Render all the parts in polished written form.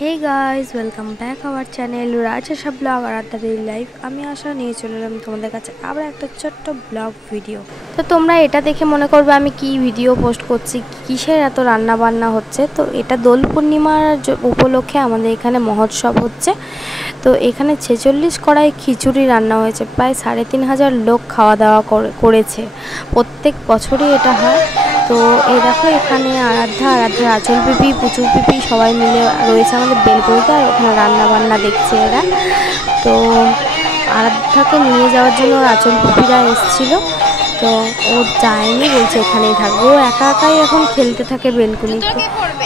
Hey guys welcome back our channel Rajsha blog और आधा daily life. आमी आशा নিয়ে চলে এলাম তোমাদের কাছে আবার একটা ছোট্ট ব্লগ ভিডিও। তো তোমরা এটা দেখে মনে করবে আমি কি ভিডিও পোস্ট করছি, কিসের এত রান্না বান্না হচ্ছে। তো এটা দোল পূর্ণিমার উপলক্ষে আমাদের এখানে মহোৎসব হচ্ছে। তো এখানে 46 কড়াই খিচুড়ি রান্না হয়েছে, প্রায় 3500 লোক খাওয়া দাওয়া করেছে। প্রত্যেক বছরই এটা হয়। তো এই দেখো এখানে আরাধ্যা আচল পিপি পুচু পিপি সবাই মিলে রয়েছে আমাদের বেলকুড়িতে, আর ওখানে রান্না বান্না দেখছে এরা। তো আরাধ্যাকে নিয়ে যাওয়ার জন্য আচল পিপিরা এসেছিলো, তো ও যায়নি, বলছে এখানেই থাকবে। ও একা একাই এখন খেলতে থাকে বেলকুনিতে।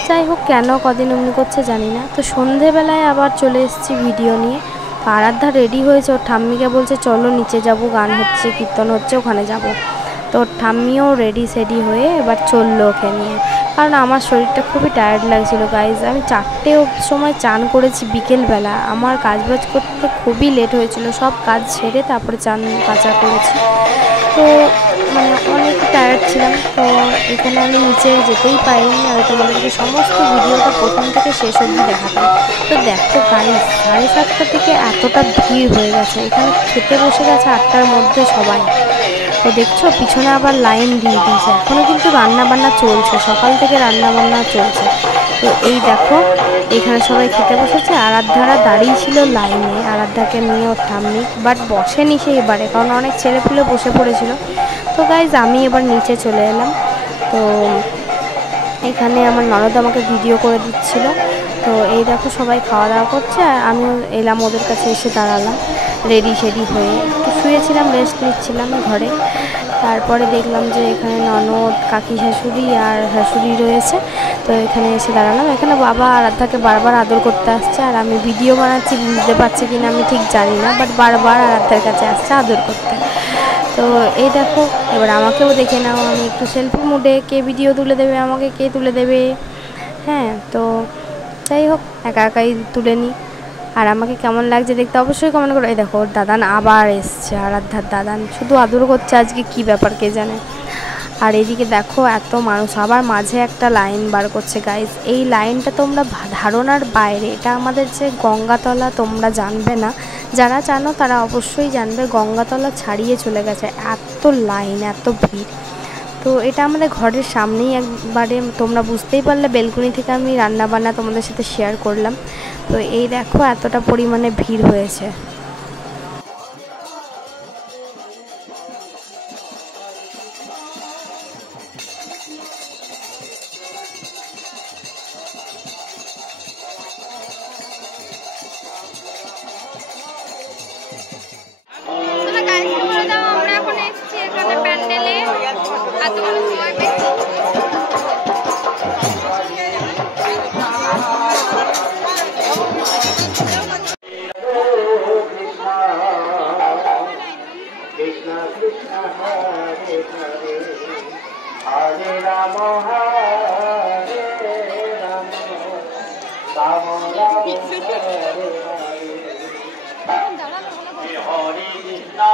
যাই হোক কেন কদিন অমনি করছে জানি না। তো সন্ধেবেলায় আবার চলে এসেছি ভিডিও নিয়ে। আরাধ্যা রেডি হয়েছে, ওর ঠাম্মিকে বলছে চলো নিচে যাব, গান হচ্ছে কীর্তন হচ্ছে ওখানে যাব। তো ঠাম্মিও রেডি সেডি হয়ে এবার চললো ওকে নিয়ে, কারণ আমার শরীরটা খুবই টায়ার্ড লাগছিলো গাইজ। আমি 4টের সময় চান করেছি বিকেলবেলা, আমার কাজবাজ করতে খুবই লেট হয়েছিল। সব কাজ ছেড়ে তারপরে চান কাচা করেছি। তো মানে অনেক টায়ার্ড ছিলাম। তো এখানে আমি নিচে যেতেই পারিনি, আর তোমাদেরকে সমস্ত ভিডিওটা প্রথম থেকে শেষ অবধি দেখাতাম। তো দেখো গাইজ 7:30 থেকে এতটা ভিড় হয়ে গেছে, এখানে খেতে বসে গেছে 8টার মধ্যে সবাই। তো দেখছো পিছনে আবার লাইন দিয়ে দিয়েছে, এখনও কিন্তু রান্না বান্না চলছে, সকাল থেকে রান্না বান্না চলছে। তো এই দেখো এখানে সবাই খেতে বসেছে। আরাধ্যারা দাঁড়িয়ে ছিল লাইনে, আরাধ্যাকে নিয়ে ওর ঠাম্মি, বাট বসেনি সে এবারে, কারণ অনেক ছেলেপুলে বসে পড়েছিল। তো গাইজ আমি এবার নিচে চলে এলাম। তো এখানে আমার ননদ আমাকে ভিডিও করে দিচ্ছিল। তো এই দেখো সবাই খাওয়া দাওয়া করছে, আর আমিও এলাম ওদের কাছে, এসে দাঁড়ালাম রেডি সেডি হয়ে। একটু শুয়েছিলাম, রেস্ট নিচ্ছিলাম ঘরে। তারপরে দেখলাম যে এখানে ননদ, কাকি শাশুড়ি আর শাশুড়ি রয়েছে। তো এখানে এসে দাঁড়ালাম। এখানে বাবা আরাধ্যাকে বারবার আদর করতে আসছে, আর আমি ভিডিও বানাচ্ছি বুঝতে পারছি কিনা আমি ঠিক জানি না, বাট বারবার আরাধ্যার কাছে আসছে আদর করতে। তো এই দেখো এবার আমাকেও দেখে নাও, আমি একটু সেলফি মুডে, কে ভিডিও তুলে দেবে আমাকে, কে তুলে দেবে। হ্যাঁ, তো যাই হোক একা একাই তুলে নিই। আর আমাকে কেমন লাগছে দেখতে অবশ্যই কমেন্ট করো। এই দেখো ওর দাদান আবার এসছে, আরাধ্যার দাদান শুধু আদর করছে, আজকে কি ব্যাপার কে জানে। আর এদিকে দেখো এত মানুষ, আবার মাঝে একটা লাইন বার করছে গাইজ। এই লাইনটা তোমরা ধারণার বাইরে, এটা আমাদের যে গঙ্গাতলা, তোমরা জানবে না, যারা জানো তারা অবশ্যই জানবে, গঙ্গাতলা ছাড়িয়ে চলে গেছে, এত লাইন এত ভিড়। তো এটা আমাদের ঘরের সামনেই, একবারে তোমরা বুঝতেই পারলে বেলকুনি থেকে আমি রান্না বান্না তোমাদের সাথে শেয়ার করলাম। তো এই দেখো এতটা পরিমাণে ভিড় হয়েছে। Hare Rama Hare Rama Rama Rama Hare Hare Hare Krishna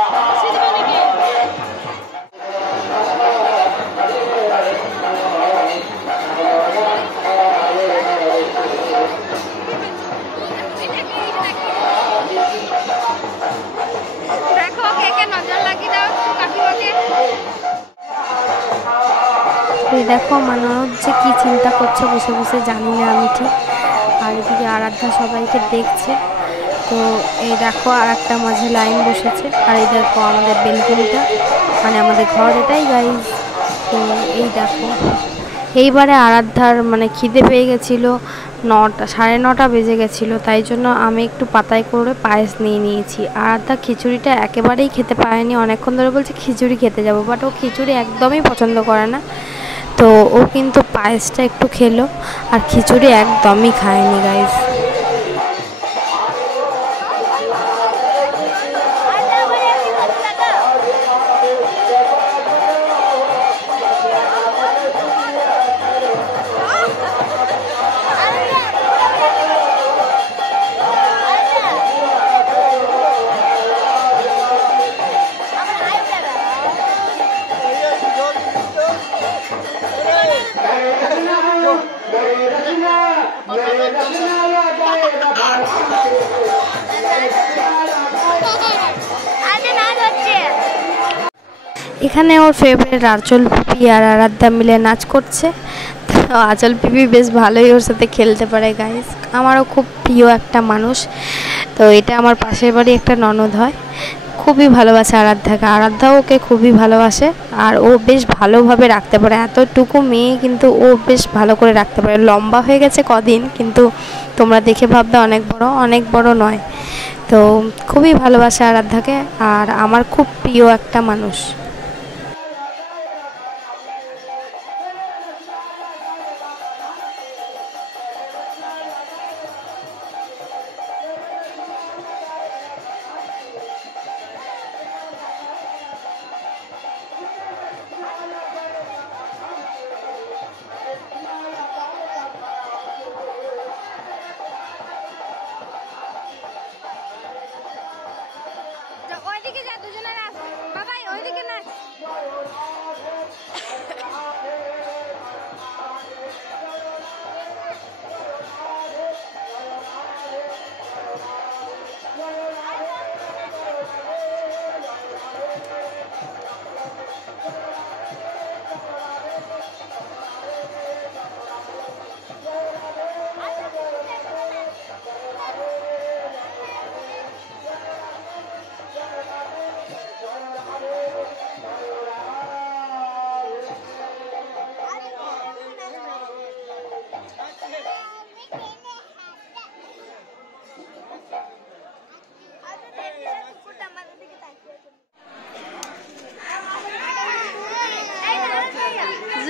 এই দেখো আমার ননদ যে কী চিন্তা করছে বসে বসে জানি না আমি ঠিক। আর এদিকে আরাধ্যা সবাইকে দেখছে। তো এই দেখো আর একটা মাঝে লাইন বসেছে, আর এই দেখো আমাদের বেলকুনিটা, মানে আমাদের ঘর এটাই গাইজ। তো এই দেখো এইবারে আরাধ্যার মানে খিদে পেয়ে গেছিলো, 9:30 বেজে গেছিলো, তাই জন্য আমি একটু পাতায় করে পায়েস নিয়ে নিয়েছি। আরাধ্যা খিচুড়িটা একেবারেই খেতে পারেনি, অনেকক্ষণ ধরে বলছে খিচুড়ি খেতে যাবো, বাট ও খিচুড়ি একদমই পছন্দ করে না। তো ও কিন্তু পায়েসটা একটু খেলো, আর খিচুড়ি একদমই খায়নি গাইজ। Hare Krishna এখানে ওর ফেভারিট আঁচল পিপি আর আরাধ্যা মিলে নাচ করছে। তো আঁচল পিপি বেশ ভালোই ওর সাথে খেলতে পারে গাইস। আমারও খুব প্রিয় একটা মানুষ। তো এটা আমার পাশের বাড়ি একটা ননদ হয়, খুবই ভালোবাসে আরাধ্যাকে, আরাধ্যাও ওকে খুবই ভালোবাসে। আর ও বেশ ভালোভাবে রাখতে পারে, এতটুকু মেয়ে কিন্তু ও বেশ ভালো করে রাখতে পারে। লম্বা হয়ে গেছে কদিন, কিন্তু তোমরা দেখে ভাববে অনেক বড় নয়। তো খুবই ভালোবাসে আরাধ্যাকে, আর আমার খুব প্রিয় একটা মানুষ। ওইদিকে যা, দুজনে নাচ বাবাই, ওইদিকে নাচ।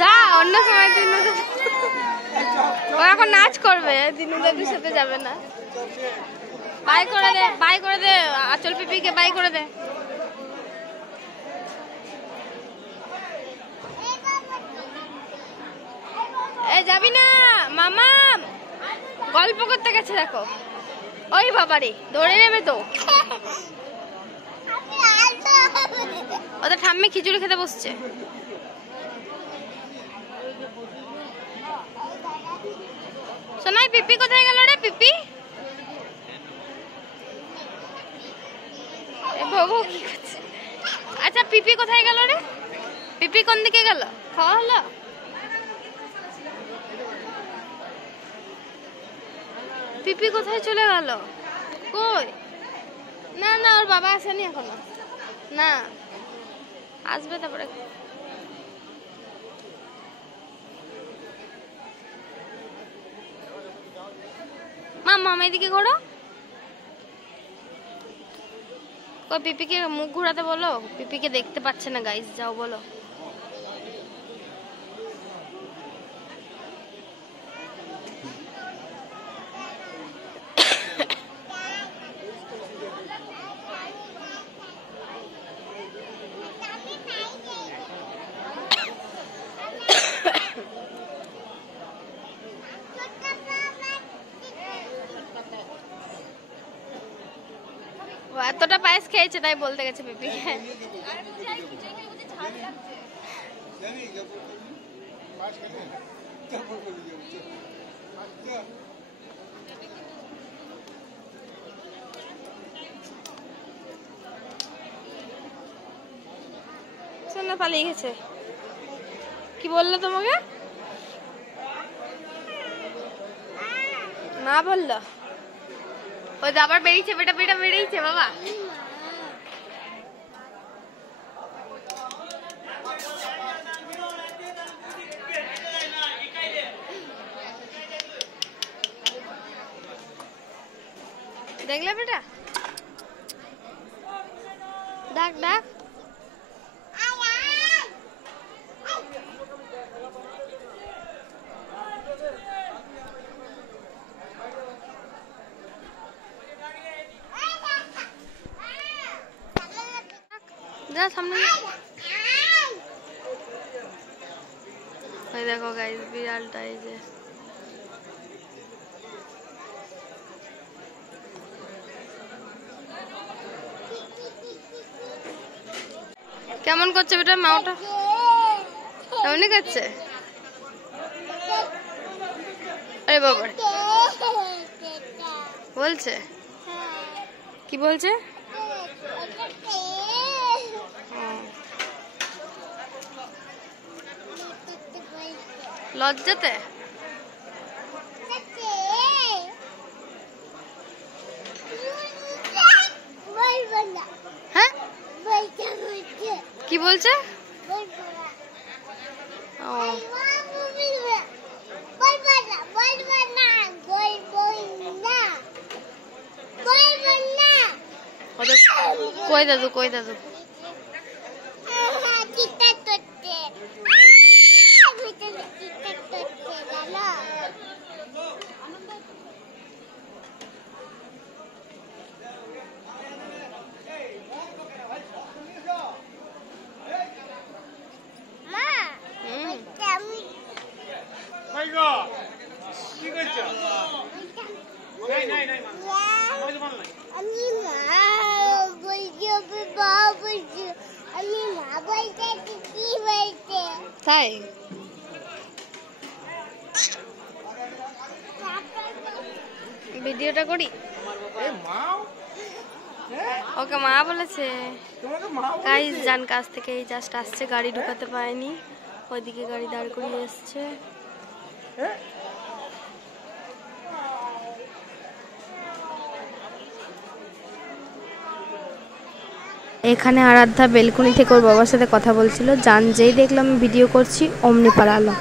যা, অন্য সময় দিনুদা ও এখন নাচ করবে, দিনুদার সাথে যাবে না। বাই করে দে, বাই করে দে আঁচল পিপিকে, বাই করে দে। এই যাবি না মামা, গল্প করতে গেছে দেখো। ওই বাবারে ধরে নেবে তো, ওদের ঠাম্মি খিচুড়ি খেতে বসছে। সোনাই পিপি কোথায় গেল রে? পিপি বাবু কি করছে? আচ্ছা পিপি কোথায় গেল রে? পিপি কোন দিকে গেল? খাওয়া হলো? পিপি কোথায় চলে গেল? কই? না না, ওর বাবা আসেনি এখনো। না, আসবে তারপরে। মামা এদিকে ঘোরো। কই পিপিকে মুখ ঘোরাতে বলো, পিপিকে দেখতে পাচ্ছে না গাইস, যাও বলো। এতটা পায়েস খেয়েছে তাই বলতে গেছে পিপিকে। সোনা পালিয়ে গেছে। কি বললো তোমাকে? না বললো, ওই আবার বেরিয়েছে, বেটা বেটা বেরিয়েছে বাবা। দেখলে বেটা, ডাক ডাক। যা সামনে। ওই দেখো গাইস, বিড়ালটা এই যে। কেমন করছে বেটা মাওটা? এমনি করছে? আরে বাবা, বলছে কি বলছে? লজ্জাতে হ্যাঁ কি বলছে? কই দাদু কই দাদু তাই ভিডিওটা করি ওকে মা বলেছে গাইস যান কাছ থেকে এই জাস্ট আসছে গাড়ি ঢুকাতে পারেনি ওইদিকে গাড়ি দাঁড় করিয়ে এসছে এখানে আরাধ্যা বেলকুনি থেকে ওর বাবার সাথে কথা বলছিল জান যেই দেখলাম আমি ভিডিও করছি অমনি পালালো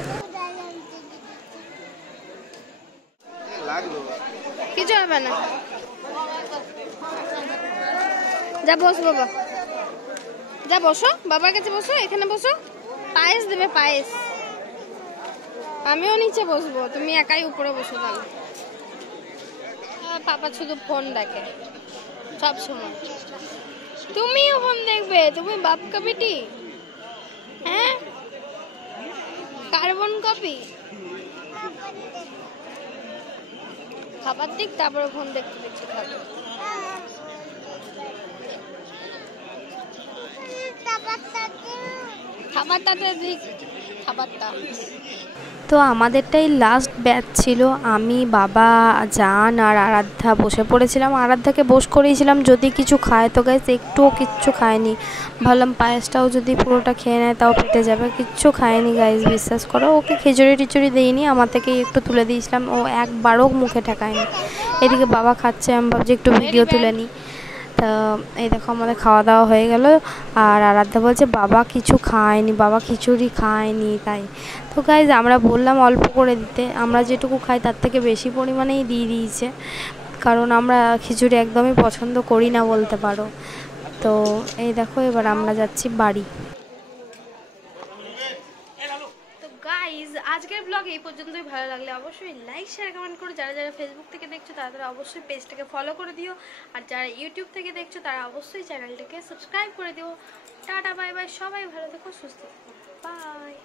কিছু হবে না যা বসো বাবা যা বসো বাবার কাছে বসো এখানে বসো পায়েস দেবে পায়েস আমিও নিচে বসবো তুমি একাই উপরে বসো তাহলে পাপা শুধু ফোন দেখে সব সময় তুমিও ফোন দেখবে তুমি বাপ কা বেটি হ্যাঁ কার্বন কপি খাবার দিক তারপরে ফোন দেখতে দেখছি খাবারটাতে দিক খাবারটা তো আমাদেরটাই লাস্ট ব্যাচ ছিল আমি বাবা জান আর আরাধ্যা বসে পড়েছিলাম আরাধ্যাকে বস করিয়েছিলাম যদি কিছু খায় তো গাইস একটুও কিচ্ছু খায়নি ভাবলাম পায়েসটাও যদি পুরোটা খেয়ে নেয় তাও পেটে যাবে কিচ্ছু খায়নি গাইস বিশ্বাস করো ওকে খিচুড়ি টিচুড়ি দিইনি আমার থেকেই একটু তুলে দিয়েছিলাম ও একবারও মুখে ঠেকায়নি এদিকে বাবা খাচ্ছে আমি ভাবছি একটু ভিডিও তুলে নিই তা এই দেখো আমাদের খাওয়া দাওয়া হয়ে গেল আর আরাধ্যা বলছে বাবা কিছু খায়নি বাবা খিচুড়ি খায়নি তাই তো গাইজ আমরা বললাম অল্প করে দিতে আমরা যেটুকু খাই তার থেকে বেশি পরিমাণেই দিয়ে দিয়েছে কারণ আমরা খিচুড়ি একদমই পছন্দ করি না বলতে পারো তো এই দেখো এবার আমরা যাচ্ছি বাড়ি গাইজ আজকের ব্লগ এই পর্যন্তই ভালো লাগলে অবশ্যই লাইক শেয়ার কমেন্ট করো যারা যারা ফেসবুক থেকে দেখছো তারা অবশ্যই পেজটাকে ফলো করে দিও আর যারা ইউটিউব থেকে দেখছো তারা অবশ্যই চ্যানেলটাকে সাবস্ক্রাইব করে দিও টাটা বাই বাই সবাই ভালো থেকো সুস্থ থেকো বাই